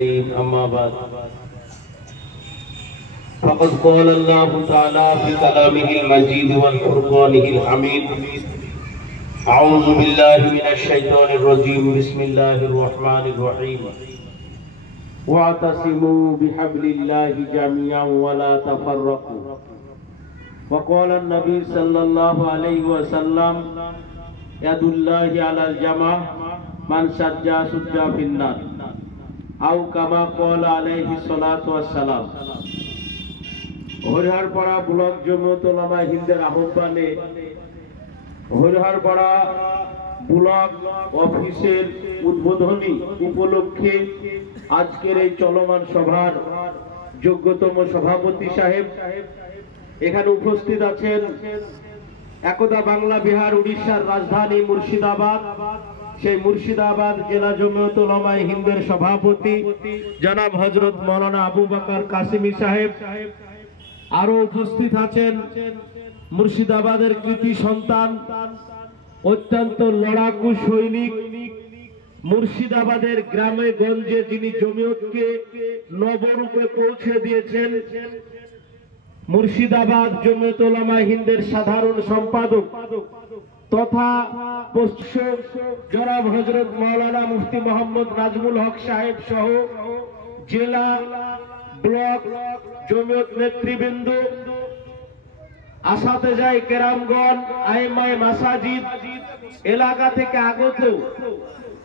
أما بعد فقد قال الله تعالى في كلامه المجيد والفرقانه الحميد أعوذ بالله من الشيطان الرجيم بسم الله الرحمن الرحيم واعتصموا بحبل الله جميعا ولا تفرقوا وقال النبي صلى الله عليه وسلم يد الله على الجماعة من شجع شجع في النار আও কামা ক্বালা আলাইহিস সালাতু ওয়াস সালাম। হরিহরপাড়া ব্লক জমিয়ত উলামা হিন্দের আহ্বানে হরিহরপাড়া ব্লক অফিসের উদ্বোধনী উপলক্ষে আজকের এই চলমান সভার যোগ্যতম সভাপতি সাহেব, এখানে উপস্থিত আছেন একদা বাংলা বিহার উড়িষ্যার রাজধানী মুর্শিদাবাদ, সেই মুর্শিদাবাদ জেলা জমিয়ত উলামা হিন্দের সভাপতি জনাব হযরত মাওলানা আবু বকর কাসিমি সাহেব। আরো উপস্থিত আছেন মুর্শিদাবাদের কৃতি সন্তান, অত্যন্ত লড়াকু সৈনিক, মুর্শিদাবাদের গ্রামে গঞ্জে যিনি জমিয়তকে নবরূপে পৌঁছে দিয়েছেন, মুর্শিদাবাদ জমিয়ত উলামা হিন্দের সাধারণ সম্পাদক তথা জনাব হযরত মাওলানা মুফতি মোহাম্মদ নাজমুল হক সাহেব সহ জেলা ব্লক জমিয়ত নেতৃবৃন্দ, আসাতেজায়ে কেরামগণ, আইমায়ে মাসাজিদ, এলাকা থেকে আগত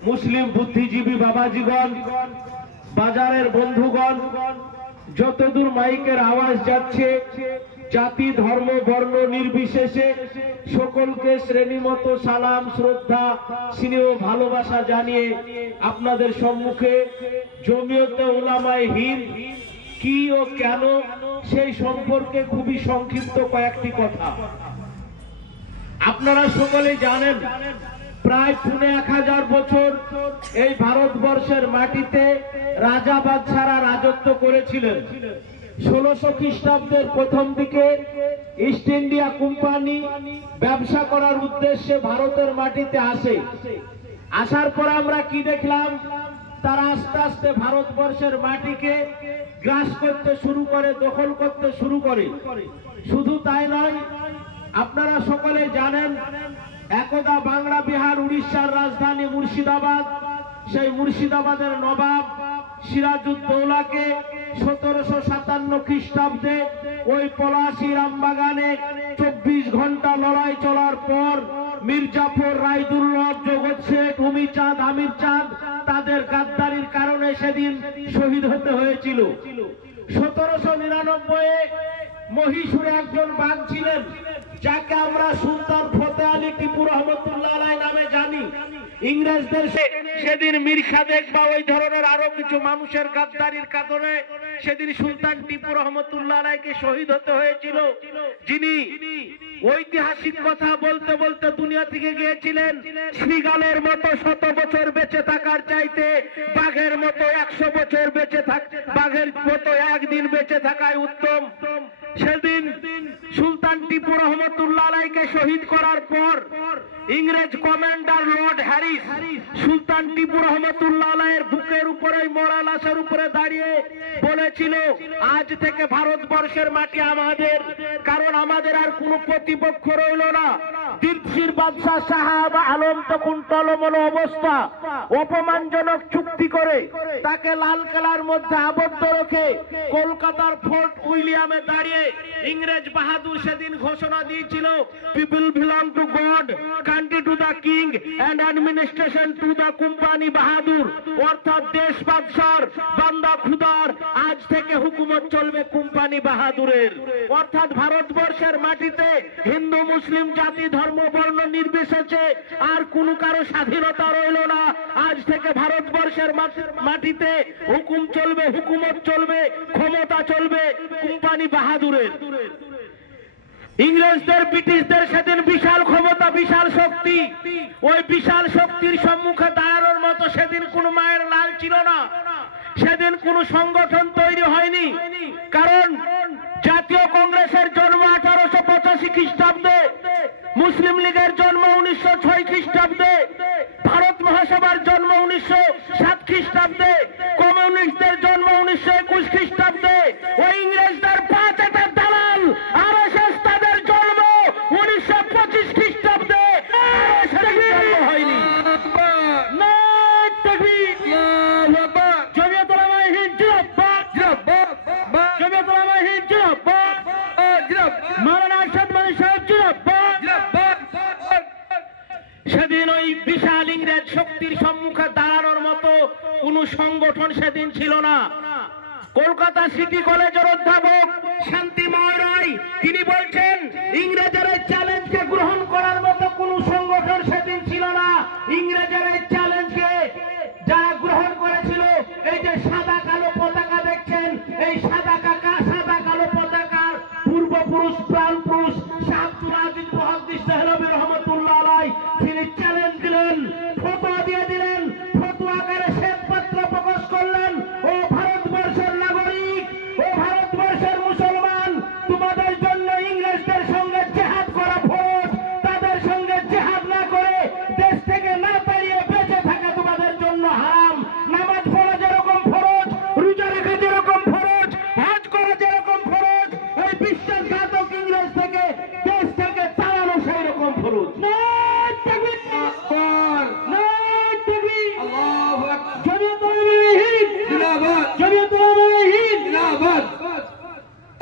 মুসলিম বুদ্ধিজীবী বাবাজীগণ, বাজারের বন্ধুগণ, যতদূর মাইকের আওয়াজ যাচ্ছে জাতি ধর্ম বর্ণ নির্বিশেষে সকলকে শ্রেণীমত সালাম শ্রদ্ধা স্নেহ ভালোবাসা জানিয়ে আপনাদের সম্মুখে জমিয়তে উলামায়ে হিন্দ কি ও কেন সেই সম্পর্কে খুবই সংক্ষিপ্ত কয়েকটি কথা। আপনারা সকলে জানেন প্রায় 1000 বছর এই ভারতবর্ষের মাটিতে রাজা বাদশারা রাজত্ব করেছিলেন। 1600 খ্রিস্টাব্দের প্রথম দিকে ইস্ট ইন্ডিয়া কোম্পানি ব্যবসা করার উদ্দেশ্যে ভারতের মাটিতে আসে। আসার পর আমরা কি দেখলাম, তারা আস্তে আস্তে ভারতবর্ষের মাটিকে গ্রাস করতে শুরু করে, দখল করতে শুরু করে। শুধু তাই নয়, আপনারা সকলে জানেন একদা বাংলা বিহার উড়িষ্যার রাজধানী মুর্শিদাবাদ, সেই মুর্শিদাবাদের নবাব সিরাজউদ্দৌলাকে 1757 খ্রিস্টাব্দে ওই পলাশী রামবাগানে 24 ঘন্টা লড়াই চলার পর মির্জাফর, রায়দুল্লভ, জগৎ শেখ, উমিচাঁদ, আমির চাঁদ তাদের গাদ্দারির কারণে সেদিন শহীদ হতে হয়েছিল। 1799 মহীশূরে একজন বাঘ ছিলেন যাকে আমরা সুলতান ফতেহ আলী টিপু রহমতুল্লাহ আলাইহি নামে জানি। ইংরেজদের সেদিন মীর খাদেক বা ওই ধরনের আরো কিছু মানুষের গাদ্দারির কারণে সেদিন সুলতান টিপু রহমতুল্লাহ আলাইহিকে শহীদ হতে হয়েছিল, যিনি ঐতিহাসিক কথা বলতে বলতে দুনিয়া থেকে গিয়েছিলেন। শ্রীগালের মতো 100 বছর বেঁচে থাকার চাইতে বাঘের মতো 100 বছর বেঁচে থাক, বাঘের মতো একদিন বেঁচে থাকাই উত্তম। সেদিন সুলতান টিপু রহমতুল্লাহ আলাইহিকে শহীদ করার পর ইংরেজ কমান্ডার লর্ড হ্যারিস সুলতান টিপু রহমতুল্লাহ আলাইহির বুকের উপরে, মরা লাশের উপরে দাঁড়িয়ে বলেছিল, আজ থেকে ভারতবর্ষের মাটি আমাদের, কারণ আমাদের আর কোনো প্রতিপক্ষ রইল না। দিলশির বাদশাহ সাহাব আলম তখন টলমল অবস্থা, অপমানজনক চুক্তি করে তাকে লালকেল্লার মধ্যে আবদ্ধ রেখে কলকাতার ফোর্ট উইলিয়ামে দাঁড়িয়ে ইংরেজ বাহাদুর সেদিন ঘোষণা দিয়েছিল, people belong to God, country to the king and administration to the company Bahadur, অর্থাৎ দেশ বাদশার, বান্দা খুদার, আজ থেকে হুকুমত চলবে কোম্পানি বাহাদুরের। অর্থাৎ ভারতবর্ষের মাটিতে হিন্দু মুসলিম জাতি ধর্ম বর্ণ নির্বিশেষে আর কোনো কারো স্বাধীনতা রইল না। আজ থেকে ভারতবর্ষের মাটিতে হুকুম চলবে, হুকুমত চলবে, ক্ষমতা চলবে কোম্পানি বাহাদুরের। ইংরেজদের, ব্রিটিশদের সেদিন বিশাল ক্ষমতা, বিশাল শক্তি, ওই বিশাল শক্তির সম্মুখে দাঁড়ানোর মতো সেদিন কোন মায়ের লাল ছিল না। সেদিন কোন সংগঠন তৈরি হয়নি, কারণ জাতীয় কংগ্রেসের জন্ম 1885 খ্রিস্টাব্দে, মুসলিম লীগের জন্ম 1906 খ্রিস্টাব্দে, ভারত মহাসভার জন্ম 1907 খ্রিস্টাব্দে, কমিউনিস্টদের জন্ম 1921 খ্রিস্টাব্দে, ওই ইংরেজদের 5 হাজার দালাল আরএসএস তাদের জন্ম 1925 খ্রিস্টাব্দে। জন্ম হয়নি। সেদিন ওই বিশাল ইংরেজ শক্তির সম্মুখে দাঁড়ানোর মতো কোন সংগঠন সেদিন ছিল না। কলকাতা সিটি কলেজের অধ্যাপক শান্তিময় রায় তিনি বলছেন ইংরেজের এই চ্যালেঞ্জকে গ্রহণ করার মতো কোন সংগঠন সেদিন ছিল না। ইংরেজের এই চ্যালেঞ্জকে যারা গ্রহণ করেছিল, এই যে সাদা কালো পতাকা দেখছেন, এই সাদা কালো পতাকার পূর্বপুরুষ প্রাণপুরুষ শাহ আব্দুল আজিজ মুহাদ্দিস দেহলভী রহমাতুল্লাহ আলাইহি তিনি চ্যালেঞ্জ দিলেন, ফতোয়া দিয়ে দিলেন, ফতোয়া আকারে শ্বেতপত্র প্রকাশ করলেন, ও ভারতবর্ষের নাগরিক, ও ভারতবর্ষের মুসলমান, তোমাদের জন্য ইংরেজদের সঙ্গে জিহাদ করা ফরজ, তাদের সঙ্গে জিহাদ না করে দেশ থেকে না পালিয়ে বেঁচে থাকা তোমাদের জন্য হারাম। নামাজ পড়া যেরকম ফরজ, রোজা রাখা যেরকম ফরজ, হজ করা যেরকম ফরজ, এই বিশ্বাসঘাতক ইংরেজ থেকে দেশ থেকে তাড়ানো সেই রকম ফরজ।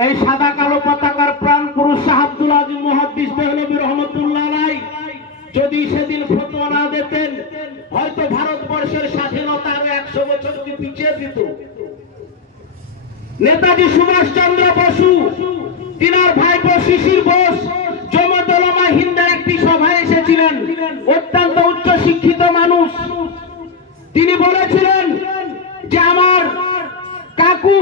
এই সাদা কালো পতাকার প্রাণ পুরুষ শাহ আব্দুল আজিজ মুহাদ্দিস দেহলভী রহমাতুল্লাহ আলাইহি যদি সেদিন ফতোয়া না দিতেন, হয়তো ভারতবর্ষের স্বাধীনতা আরো 100 বছর পিছিয়ে দিত। নেতাজি সুভাষচন্দ্র বসু, তিনার ভাইপো শিশির বোস জমাত উলামা হিন্দের একটি সভায় এসেছিলেন, অত্যন্ত উচ্চ শিক্ষিত মানুষ। তিনি বলেছিলেন যে আমার কাকু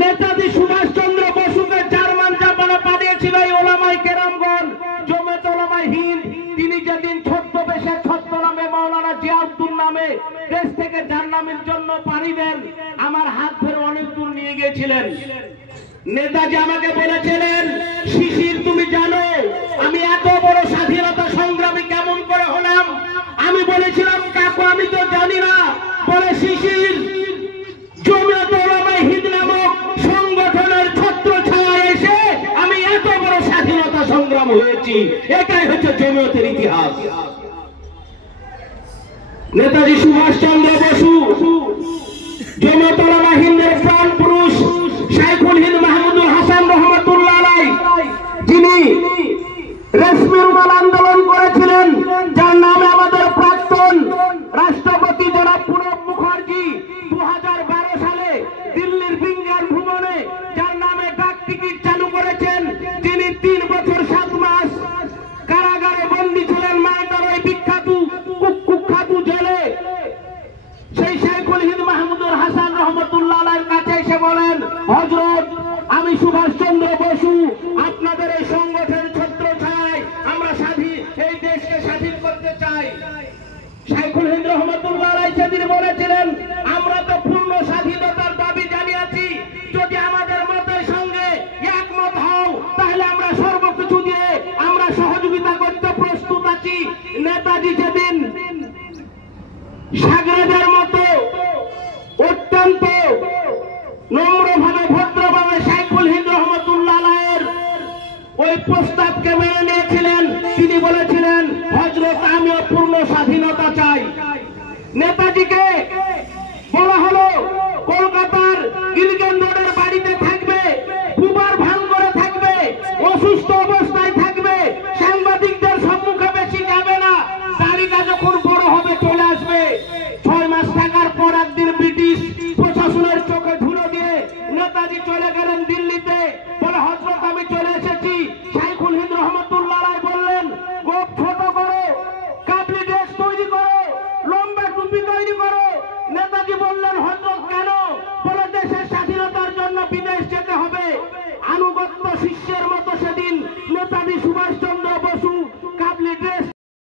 নেতাজি সুভাষচন্দ্র বসুকে জার্মান জাপানে পাঠিয়েছিল এই ওলামায়ে কেরামগণ, জমাত উলামা হিন্দ। তিনি যেদিন ছদ্মবেশে ছদ্মনামে মাওলানা জিয়াউদ্দিন নামে দেশ থেকে জাহান্নামের জন্য পাড়ি দেন, আমার হাত ধরে অনেক দূর নিয়ে গিয়েছিলেন। নেতাজি আমাকে বলেছিলেন, শিশির তুমি জানো আমি এত বড় স্বাধীনতা সংগ্রামী কেমন করে হলাম? আমি বলেছিলাম কাকু আমি তো জানি না। বলে শিশির, জমিয়ত উলামা হিন্দ নামক সংগঠনের ছত্র ছায়ায় এসে আমি এত বড় স্বাধীনতা সংগ্রাম হয়েছি, এটাই হচ্ছে জমিয়তের ইতিহাস। নেতাজি সুভাষচন্দ্র বসু, জমিয়ত উলামা হিন্দের প্রাণ পুরুষ শাইখুল হিন্দ মাহমুদুল হাসান রহমাতুল্লাহ আলাইহি, যিনি রেশমি রুমাল আন্দোলন করেছিলেন, যার নামে আমাদের প্রাক্তন রাষ্ট্রপতি জনাব প্রণব মুখার্জি 2012 সালে দিল্লির বিজ্ঞান ভবনে যার নামে ডাক টিকিট চালু করেছেন, তিনি 3 বছর 7 মাস কারাগারে বন্দী ছিলেন মালদার ওই বিখ্যাত কুখ্যাত জেলে। সেই শাইখুল হিন্দ মাহমুদুল হাসান রহমাতুল্লাহ আলাইহির কাছে এসে বলেন, হযরত আমি সুভাষচন্দ্র বসু আপনাদের এই সংগঠনের ছত্র ছায়ায় আমরা এই দেশকে স্বাধীন করতে চাই। শাইখুল হিন্দ রহমাতুল্লাহ আলাইহি সেদিন বলেছিলেন, আমরা তো পূর্ণ স্বাধীনতার দাবি জানিয়েছি, যদি আমাদের মতের সঙ্গে একমত হও তাহলে আমরা সর্বকিছু দিয়ে আমরা সহযোগিতা করতে প্রস্তুত আছি। নেতাজি সেদিন সাগরেদের মতো অত্যন্ত নম্রভাবে ভদ্রভাবে শাইখুল হিন্দ রহমাতুল্লাহ আলাইহির ওই প্রস্তাবকে মেনে নিয়েছিলেন। তিনি বলেছিলেন, হযরত আমিও পূর্ণ স্বাধীনতা চাই। নেতাজিকে